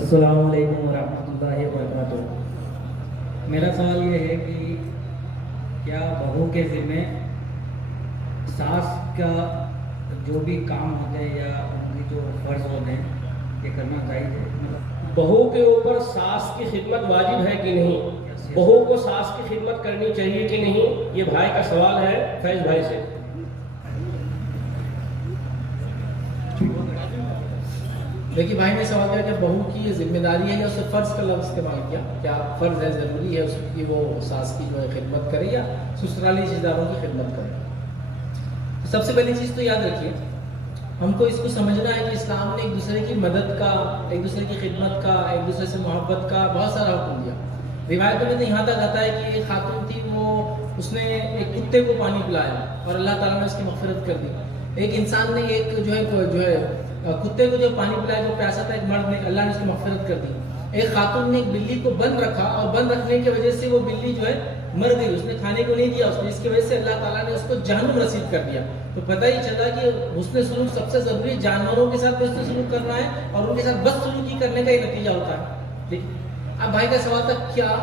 السلام علیکم ورحمۃ اللہ وبرکاتہ۔ میرا سوال یہ ہے کہ کیا بہو کے ذمے ساس کا جو بھی کام ہوتے ہیں یا ان کی جو فرض ہوتے ہیں یہ کرنا جائز ہے؟ بہو کے اوپر ساس کی خدمت واجب ہے کہ نہیں، بہو کو ساس کی خدمت کرنی چاہیے کہ نہیں، یہ بھائی کا سوال ہے فیض بھائی سے۔ دیکھیے بھائی نے سوال کیا کہ بہو کی یہ ذمہ داری ہے یا اسے فرض کا لفظ استعمال کیا، کیا فرض ہے، ضروری ہے اس کی وہ ساس کی جو ہے خدمت کرے یا سسرالی رشتہ داروں کی خدمت کرے؟ سب سے پہلی چیز تو یاد رکھیے، ہم کو اس کو سمجھنا ہے کہ اسلام نے ایک دوسرے کی مدد کا، ایک دوسرے کی خدمت کا، ایک دوسرے سے محبت کا بہت سارا حکم دیا۔ روایتوں میں تو یہاں تک آتا ہے کہ ایک خاتون تھی، اس نے ایک کتے کو پانی پلایا اور اللہ تعالیٰ نے اس کی مغفرت کر دی۔ ایک انسان نے ایک جو ہے کتے کو جو پانی پلایا جو پیاسا تھا، ایک مرد نے، اللہ نے اس کی مغفرت کر دی۔ ایک خاتون نے ایک بلی کو بند رکھا اور بند رکھنے کی وجہ سے وہ بلی جو ہے مر گئی، اس نے کھانے کو نہیں دیا اس نے، اس کی وجہ سے اللہ تعالیٰ نے اس کو جہنم رسید کر دیا۔ تو پتہ ہی چلا کہ حسن سلوک سب سے ضروری جانوروں کے ساتھ حسن سلوک کرنا ہے اور ان کے ساتھ بدسلوکی کرنے کا ہی نتیجہ ہوتا ہے۔ اب بھائی کا سوال تھا کیا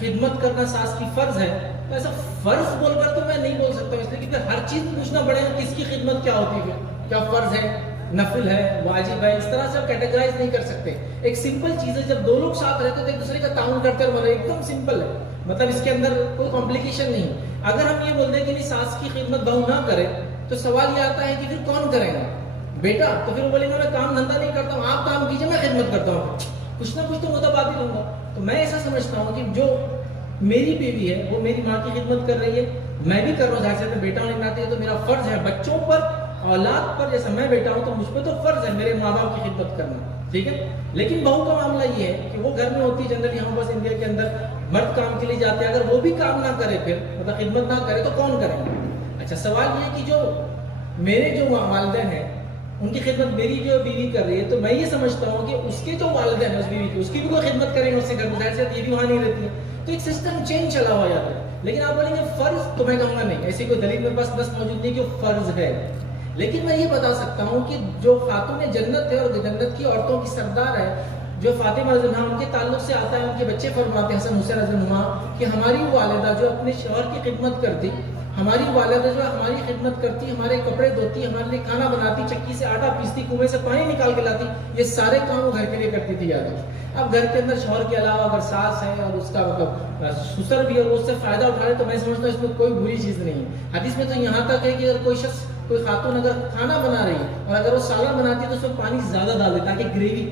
خدمت کرنا ساس کی فرض ہے؟ تو ایسا فرض بول کر تو میں نہیں بول سکتا ہوں، اس لیے کہ ہر چیز پوچھنا پڑے گا کس کی خدمت کیا ہوتی ہے، کیا فرض ہے، نفل ہے، واجب ہے، اس طرح سے کیٹیگرائز نہیں کر سکتے۔ ایک سمپل چیز ہے، جب دو لوگ ساتھ رہتے تو ایک دوسرے کا تعاون کرتے ہوئے ایک دم سمپل ہے، مطلب اس کے اندر کوئی کمپلیکیشن نہیں۔ اگر ہم یہ بول دیں کہ نہیں ساس کی خدمت بہو نہ کرے تو سوال یہ آتا ہے کہ پھر کون کرے گا؟ بیٹا تو پھر وہ بولے گا میں کام دھندا نہیں کرتا ہوں، آپ کام کیجیے میں خدمت کرتا ہوں، کچھ نہ کچھ تو متبادل ہوں گا۔ تو میں ایسا سمجھتا ہوں کہ جو میری بیوی ہے وہ میری ماں کی خدمت کر رہی ہے، میں بھی کر رہا ہوں، ظاہر سے میں بیٹا ہونے کے ناطے تو میرا فرض ہے بچوں پر، اولاد پر، جیسا میں بیٹا ہوں تو مجھ پہ تو فرض ہے میرے ماں باپ کی خدمت کرنا، ٹھیک ہے۔ لیکن بہو کا معاملہ یہ ہے کہ وہ گھر میں ہوتی ہے، جنرلی ہم بس انڈیا کے اندر مرد کام کے لیے جاتے ہیں، اگر وہ بھی کام نہ کرے پھر مطلب خدمت نہ کرے تو کون کرے گا؟ اچھا سوال یہ ہے کہ جو میرے جو والدین ہیں ان کی خدمت میری جو بیوی کر رہی ہے، تو میں یہ سمجھتا ہوں کہ اس کے جو والدین ہیں اس بیوی کی، اس کی بھی کوئی خدمت کریں گے اس سے گھر میں، ظاہر سے یہ بھی وہاں نہیں رہتی ہے، تو ایک سسٹم چینج چلا ہوا جاتا ہے۔ لیکن آپ بولیں گے فرض، تو میں کہوں گا نہیں، ایسی کوئی دلیل میرے پاس دست موجود نہیں کہ فرض ہے۔ لیکن میں یہ بتا سکتا ہوں کہ جو خاتون جنت ہے اور جنت کی عورتوں کی سردار ہے، جو فاطمہ رضی اللہ عنہا، ان کے تعلق سے آتا ہے، ان کے بچے فرماتے ہیں حسن حسین رضی اللہ عنہما کہ ہماری والدہ جو اپنے شوہر کی خدمت کرتی، ہماری والدہ جو ہماری خدمت کرتی، ہمارے کپڑے دھوتی، ہمارے لیے کھانا بناتی، چکی سے آٹا پیستی، کنویں سے پانی نکال کے لاتی، یہ سارے کام وہ گھر کے لیے کرتی تھی۔ یاد ہے اب گھر کے اندر شوہر کے علاوہ اگر ساس ہے اور اس کا مطلب سسر بھی اور اس سے فائدہ اٹھا رہے تو میں سمجھتا ہوں اس میں کوئی بری چیز نہیں ہے۔ حدیث میں تو یہاں تک ہے کہ اگر کوئی شخص، کوئی خاتون اگر کھانا بنا رہی ہے اور اگر وہ سالن بناتی ہے تو اس میں پانی زیادہ ڈال دے تاکہ گریوی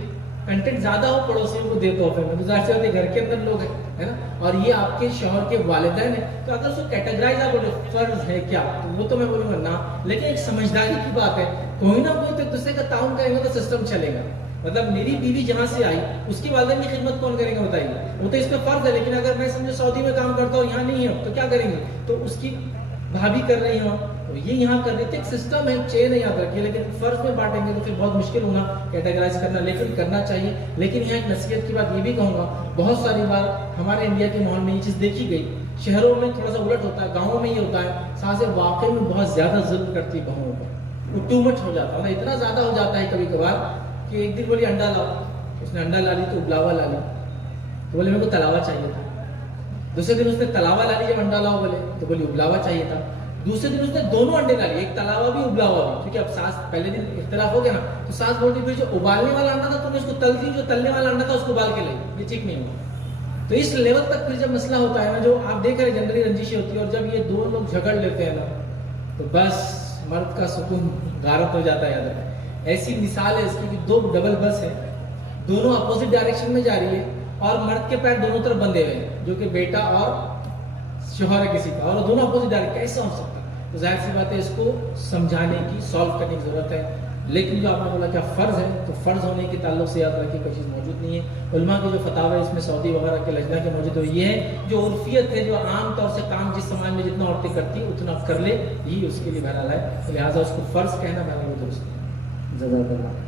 کنٹینٹ زیادہ ہو، پڑوسیوں کو دے تحفے میں، تو ظاہر سی بات ہے گھر کے اندر لوگ ہیں، ہے نا، اور یہ آپ کے شوہر کے والدین ہیں، تو اگر اس کو کیٹیگرائز آپ بولے فرض ہے کیا، تو وہ تو میں بولوں گا نہ، لیکن ایک سمجھداری کی بات ہے، کوئی نہ کوئی تو ایک دوسرے کا تعاون کریں گے تو سسٹم چلے گا۔ مطلب میری بیوی جہاں سے آئی اس کی والدین کی خدمت کون کرے گا بتائیے، وہ تو اس پہ فرض ہے، لیکن اگر میں سمجھو سعودی میں کام کرتا ہوں یہاں نہیں ہوں تو کیا کریں گے، تو اس کی بھابھی کر رہی ہوں اور یہ یہاں کر رہی تھی، ایک سسٹم ہے، چین ہے، یاد رکھیے۔ لیکن فرض میں بانٹیں گے تو پھر بہت مشکل ہوگا کیٹیگرائز کرنا، لیکن کرنا چاہیے۔ لیکن یہاں ایک نصیحت کی بات یہ بھی کہوں گا، بہت ساری بار ہمارے انڈیا کے ماحول میں یہ چیز دیکھی گئی، شہروں میں تھوڑا سا الٹ ہوتا ہے، گاؤں میں یہ ہوتا ہے ساسیں واقعی میں بہت زیادہ ظلم کرتی بہوؤں پر، وہ ٹو مچ ہو جاتا ہے، اتنا زیادہ ہو جاتا ہے کبھی کبھار کہ ایک دن بولی انڈا لاؤ، اس نے انڈا لا لی تو ابلاوا لا لی، تو بولے میرے کو تلاوا چاہیے تھا۔ دوسرے دن اس نے تلاوا لا لی، جب انڈا لاؤ بولے تو بولی ابلاوا چاہیے تھا۔ دوسرے دن اس نے دونوں انڈے لا لیے، ایک تلاوا بھی ابلاوا بھی، کیونکہ اب ساس پہلے دن اختلاف ہو گیا نا، تو ساس بولتی پھر جو ابالنے والا انڈا تھا تو نے اس کو تل دی، جو تلنے والا انڈا تھا اس کو ابال کے لائی، یہ ٹھیک نہیں ہوا۔ تو اس لیول تک پھر جب مسئلہ ہوتا ہے نا، جو آپ دیکھ رہے جنرلی رنجشی ہوتی ہے، اور جب یہ دو لوگ جھگڑ لیتے ہیں نا تو بس مرد کا سکون غارت ہو جاتا ہے۔ یاد رکھیں ایسی مثال ہے اس کی کہ دو ڈبل بس ہے، دونوں اپوزٹ ڈائریکشن میں جا رہی ہے اور مرد کے پیر دونوں طرف بندھے ہوئے ہیں، جو کہ بیٹا اور شوہر ہے کسی کا، اور دونوں اپوزٹ ڈائریکشن، کیسا ہو سکتا ہے؟ تو ظاہر سی بات ہے اس کو سمجھانے کی، سالو کرنے کی ضرورت ہے۔ لیکن جو آپ نے بولا کیا فرض ہے، تو فرض ہونے کے تعلق سے یاد رکھیے کوئی چیز موجود نہیں ہے۔ علماء کے جو فتاوی اس میں سعودی وغیرہ کے لجنہ کے موجود ہے، یہ ہے جو عرفیت ہے، جو عام طور سے کام جس سماج میں جتنا عورتیں کرتی ہیں اتنا کر لے، یہی اس کے لیے بہرحال ہے، لہٰذا اس کو فرض کہنا بہرحال درست ہے۔ جزاک اللہ۔